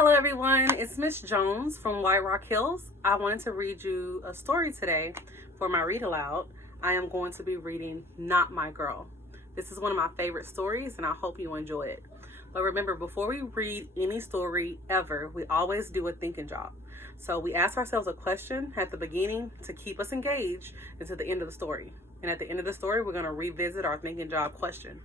Hello everyone, it's Miss Jones from White Rock Hills. I wanted to read you a story today for my read aloud. I am going to be reading Not My Girl. This is one of my favorite stories and I hope you enjoy it. But remember, before we read any story ever, we always do a thinking job. So we ask ourselves a question at the beginning to keep us engaged until the end of the story. And at the end of the story, we're going to revisit our thinking job question.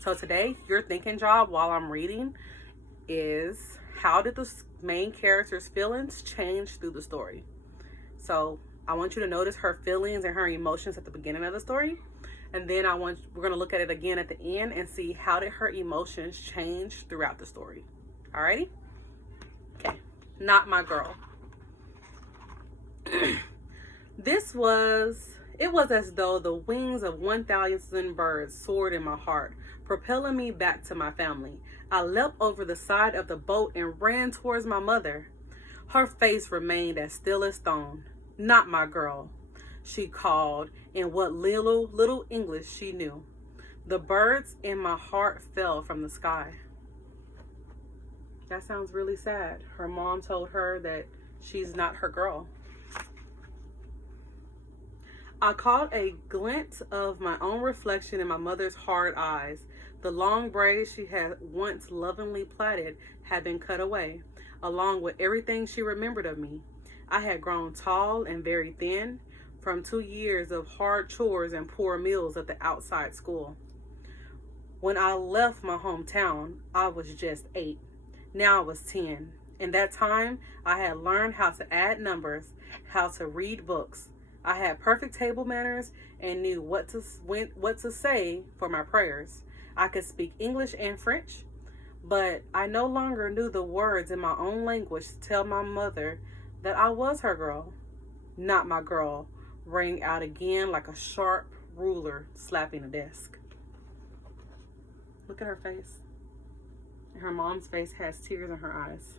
So today, your thinking job while I'm reading is, how did the main character's feelings change through the story? So I want you to notice her feelings and her emotions at the beginning of the story. And then we're going to look at it again at the end and see how did her emotions change throughout the story. Alrighty? Okay. Not My Girl. It was as though the wings of 1,000 birds soared in my heart, propelling me back to my family. I leapt over the side of the boat and ran towards my mother. Her face remained as still as stone. Not my girl, she called in what little English she knew. The birds in my heart fell from the sky. That sounds really sad. Her mom told her that she's not her girl. I caught a glimpse of my own reflection in my mother's hard eyes. The long braids she had once lovingly plaited had been cut away, along with everything she remembered of me. I had grown tall and very thin from 2 years of hard chores and poor meals at the outside school. When I left my hometown, I was just 8. Now I was 10. In that time, I had learned how to add numbers, how to read books. I had perfect table manners and knew what to say for my prayers. I could speak English and French, but I no longer knew the words in my own language to tell my mother that I was her girl. Not my girl rang out again like a sharp ruler slapping a desk. Look at her face. Her mom's face has tears in her eyes.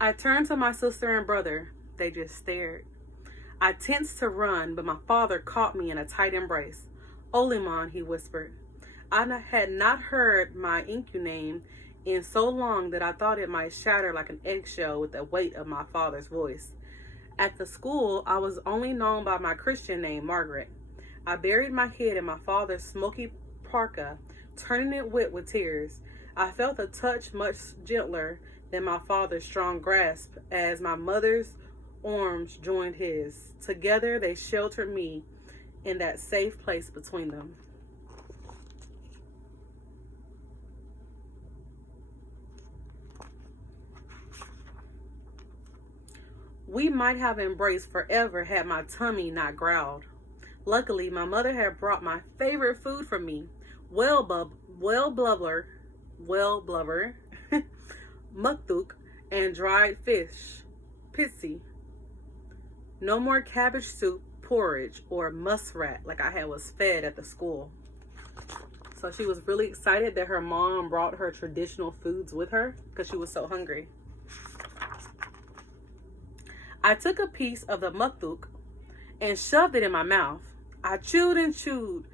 I turned to my sister and brother. They just stared. I tensed to run, but my father caught me in a tight embrace. Oliman, he whispered. I had not heard my Incu name in so long that I thought it might shatter like an eggshell with the weight of my father's voice. At the school, I was only known by my Christian name, Margaret. I buried my head in my father's smoky parka, turning it wet with tears. I felt a touch much gentler than my father's strong grasp as my mother's arms joined his. Together they sheltered me in that safe place between them. We might have embraced forever had my tummy not growled. Luckily, my mother had brought my favorite food for me, well blubber, muktuk, and dried fish, pitsy. No more cabbage soup, porridge, or muskrat like I was fed at the school. So she was really excited that her mom brought her traditional foods with her because she was so hungry. I took a piece of the muktuk and shoved it in my mouth. I chewed and chewed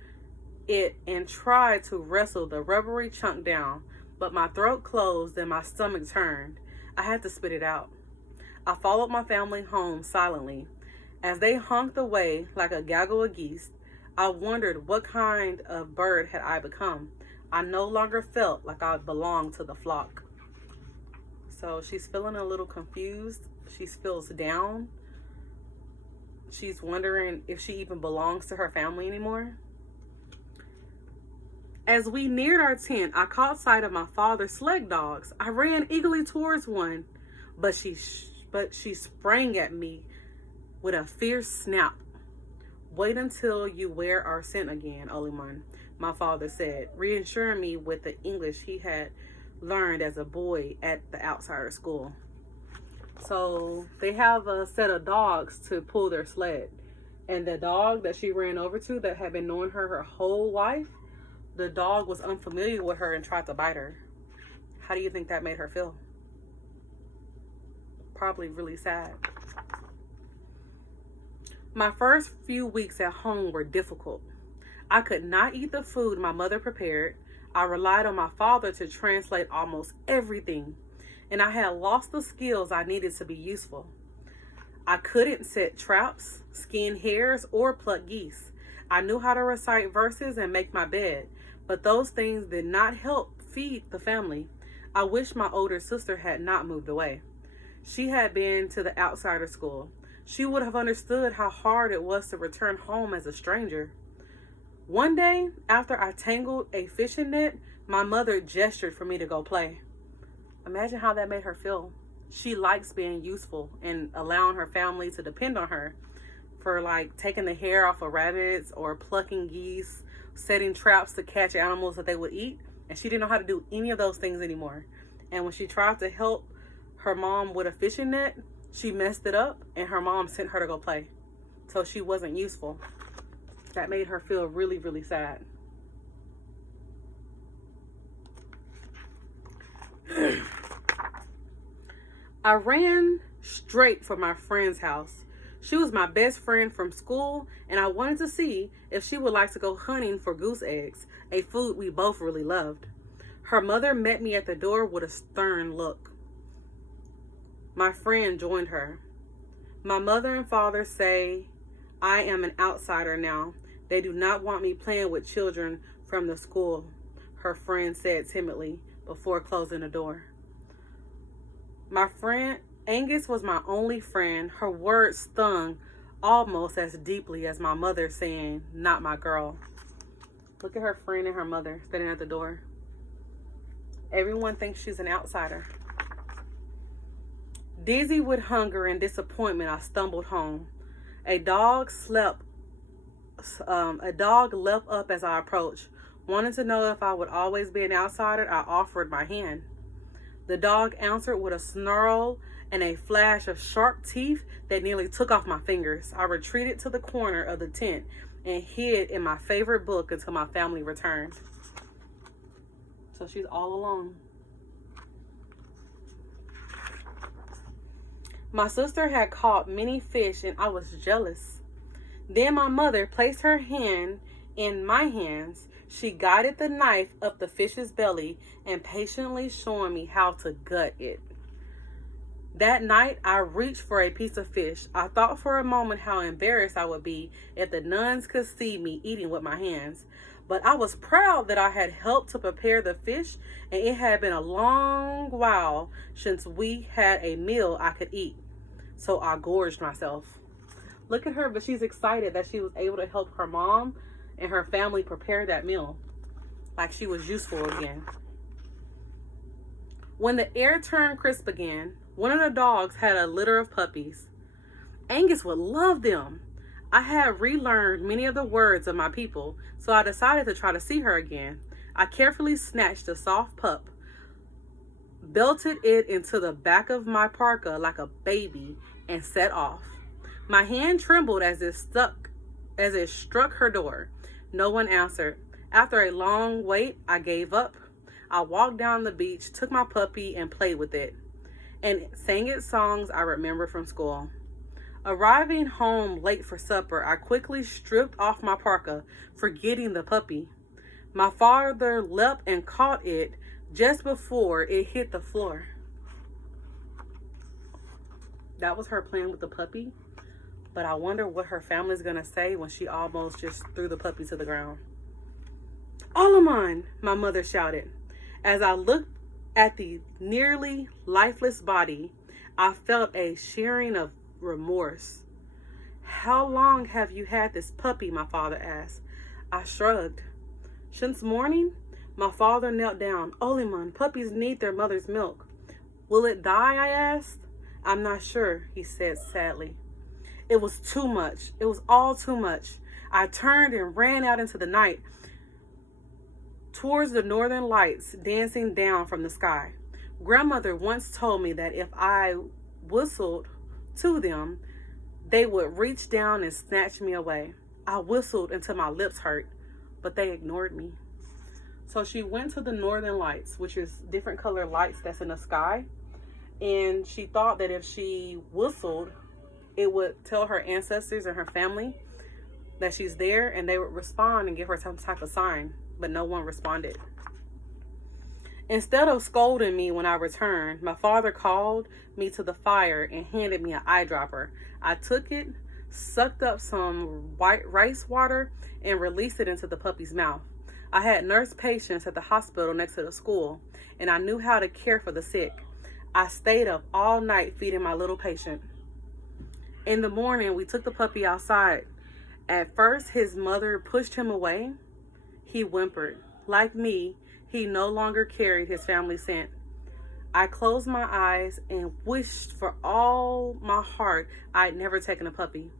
it and tried to wrestle the rubbery chunk down, but my throat closed and my stomach turned. I had to spit it out. I followed my family home silently. As they honked away like a gaggle of geese, I wondered what kind of bird had I become. I no longer felt like I belonged to the flock. So she's feeling a little confused. She feels down. She's wondering if she even belongs to her family anymore. As we neared our tent, I caught sight of my father's sled dogs. I ran eagerly towards one, but she sprang at me with a fierce snap. Wait until you wear our scent again, Oliman, my father said, reassuring me with the English he had learned as a boy at the outsider school. So they have a set of dogs to pull their sled. And the dog that she ran over to that had been knowing her whole life, the dog was unfamiliar with her and tried to bite her. How do you think that made her feel? Probably really sad. My first few weeks at home were difficult. I could not eat the food my mother prepared. I relied on my father to translate almost everything, and I had lost the skills I needed to be useful. I couldn't set traps, skin hares, or pluck geese. I knew how to recite verses and make my bed, but those things did not help feed the family. I wish my older sister had not moved away. She had been to the outsider school. She would have understood how hard it was to return home as a stranger. One day, after I tangled a fishing net, my mother gestured for me to go play. Imagine how that made her feel. She likes being useful and allowing her family to depend on her for like taking the hair off of rabbits or plucking geese, setting traps to catch animals that they would eat. And she didn't know how to do any of those things anymore. And when she tried to help her mom with a fishing net, she messed it up and her mom sent her to go play. So she wasn't useful. That made her feel really, really sad. I ran straight for my friend's house. She was my best friend from school, and I wanted to see if she would like to go hunting for goose eggs, a food we both really loved. Her mother met me at the door with a stern look. My friend joined her. My mother and father say I am an outsider now. They do not want me playing with children from the school, her friend said timidly before closing the door. My friend Angus was my only friend. Her words stung almost as deeply as my mother saying, "Not my girl." Look at her friend and her mother standing at the door. Everyone thinks she's an outsider. Dizzy with hunger and disappointment, I stumbled home. A dog leapt up as I approached. Wanting to know if I would always be an outsider, I offered my hand. The dog answered with a snarl and a flash of sharp teeth that nearly took off my fingers. I retreated to the corner of the tent and hid in my favorite book until my family returned. So she's all alone. My sister had caught many fish and I was jealous. Then my mother placed her hand in my hands. She guided the knife up the fish's belly and patiently showing me how to gut it. That night, I reached for a piece of fish. I thought for a moment how embarrassed I would be if the nuns could see me eating with my hands. But I was proud that I had helped to prepare the fish, and it had been a long while since we had a meal I could eat. So I gorged myself. Look at her, but she's excited that she was able to help her mom and her family prepare that meal. Like she was useful again. When the air turned crisp again, one of the dogs had a litter of puppies. Angus would love them. I had relearned many of the words of my people, so I decided to try to see her again. I carefully snatched the soft pup, belted it into the back of my parka like a baby, and set off. My hand trembled as it struck her door. No one answered. After a long wait, I gave up. I walked down the beach, took my puppy, and played with it, and sang it songs I remember from school. Arriving home late for supper, I quickly stripped off my parka, forgetting the puppy. My father leapt and caught it just before it hit the floor. That was her playing with the puppy, but I wonder what her family's gonna say when she almost just threw the puppy to the ground. "Alamon," my mother shouted. As I looked at the nearly lifeless body, I felt a shearing of remorse. "How long have you had this puppy?" my father asked. I shrugged. "Since morning." My father knelt down. "Olimon, puppies need their mother's milk." "Will it die?" I asked. "I'm not sure," he said sadly. It was too much. It was all too much. I turned and ran out into the night towards the northern lights dancing down from the sky. Grandmother once told me that if I whistled to them, they would reach down and snatch me away. I whistled until my lips hurt, but they ignored me. So she went to the northern lights, which is different colored lights that's in the sky. And she thought that if she whistled, it would tell her ancestors and her family that she's there, and they would respond and give her some type of sign, but no one responded. Instead of scolding me when I returned, my father called me to the fire and handed me an eyedropper. I took it, sucked up some white rice water, and released it into the puppy's mouth. I had nurse patients at the hospital next to the school, and I knew how to care for the sick. I stayed up all night feeding my little patient. In the morning, we took the puppy outside. At first, his mother pushed him away. He whimpered. Like me, he no longer carried his family scent. I closed my eyes and wished for all my heart I'd never taken a puppy.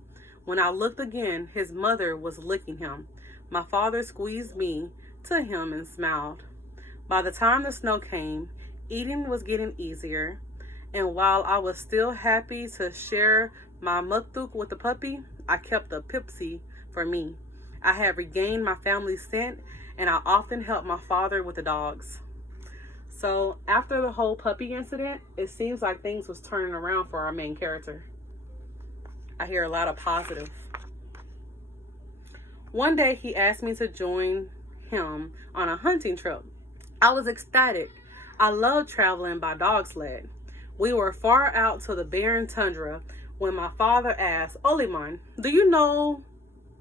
When I looked again, his mother was licking him. My father squeezed me to him and smiled. By the time the snow came, eating was getting easier, and while I was still happy to share my muktuk with the puppy, I kept a Pepsi for me. I had regained my family's scent, and I often helped my father with the dogs. So after the whole puppy incident, it seems like things was turning around for our main character. I hear a lot of positive. One day he asked me to join him on a hunting trip. I was ecstatic. I love traveling by dog sled. We were far out to the barren tundra when my father asked, Oliman, do you know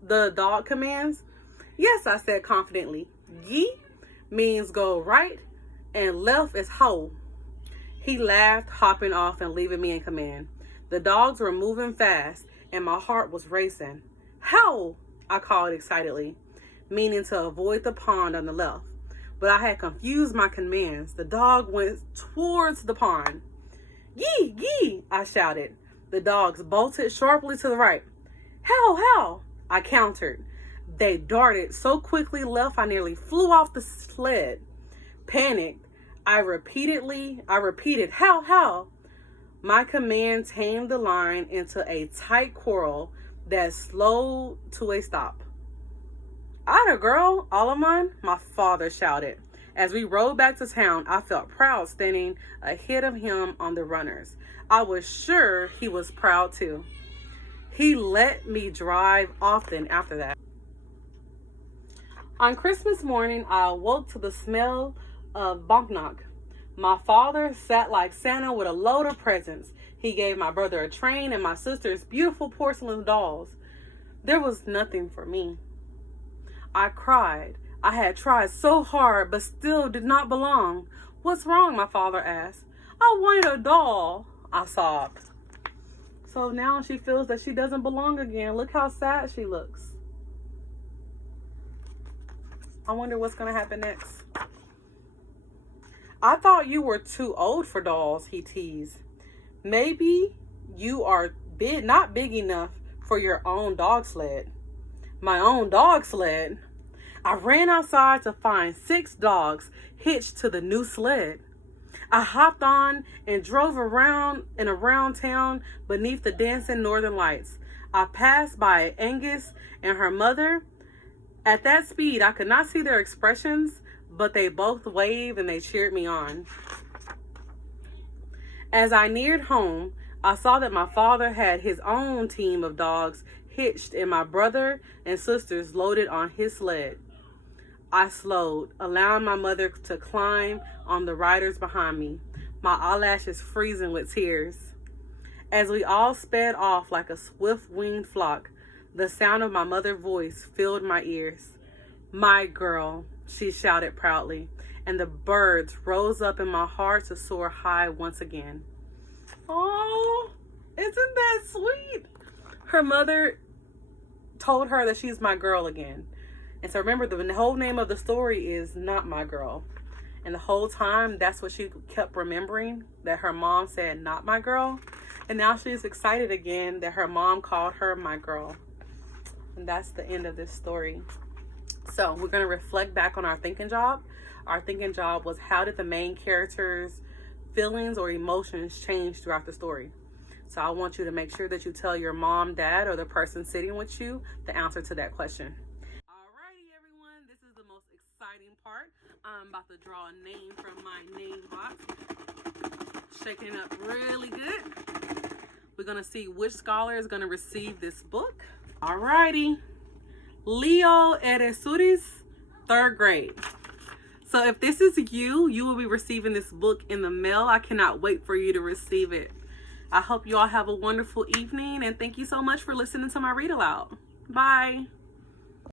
the dog commands? Yes, I said confidently. Ye means go right and left is ho. He laughed, hopping off and leaving me in command. The dogs were moving fast and my heart was racing. How? I called excitedly, meaning to avoid the pond on the left. But I had confused my commands. The dog went towards the pond. Yee, yee, I shouted. The dogs bolted sharply to the right. How? I countered. They darted so quickly left I nearly flew off the sled. Panicked, I repeated, how? My command tamed the line into a tight quarrel that slowed to a stop. Atta girl, Alaman, my father shouted. As we rode back to town, I felt proud standing ahead of him on the runners. I was sure he was proud too. He let me drive often after that. On Christmas morning, I awoke to the smell of Boknak. My father sat like Santa with a load of presents. He gave my brother a train and my sisters beautiful porcelain dolls. There was nothing for me. I cried. I had tried so hard, but still did not belong. What's wrong? My father asked. I wanted a doll, I sobbed. So now she feels that she doesn't belong again. Look how sad she looks. I wonder what's going to happen next. I thought you were too old for dolls, he teased. Maybe you are not big enough for your own dog sled. My own dog sled? I ran outside to find 6 dogs hitched to the new sled. I hopped on and drove around town beneath the dancing northern lights. I passed by Angus and her mother. At that speed, I could not see their expressions, but they both waved and they cheered me on. As I neared home, I saw that my father had his own team of dogs hitched and my brother and sisters loaded on his sled. I slowed, allowing my mother to climb on the riders behind me, my eyelashes freezing with tears. As we all sped off like a swift-winged flock, the sound of my mother's voice filled my ears. My girl, she shouted proudly, and the birds rose up in my heart to soar high once again. Oh, isn't that sweet? Her mother told her that she's my girl again. And so remember, the whole name of the story is Not My Girl. And the whole time, that's what she kept remembering, that her mom said, not my girl. And now she's excited again that her mom called her my girl. And that's the end of this story. So we're going to reflect back on our thinking job. Our thinking job was, how did the main character's feelings or emotions change throughout the story? So I want you to make sure that you tell your mom, dad, or the person sitting with you the answer to that question. Alrighty, everyone. This is the most exciting part. I'm about to draw a name from my name box. Shaking it up really good. We're going to see which scholar is going to receive this book. Alrighty. Leo Eresuris, 3rd grade. So if this is you, you will be receiving this book in the mail. I cannot wait for you to receive it. I hope you all have a wonderful evening, and thank you so much for listening to my read aloud. Bye.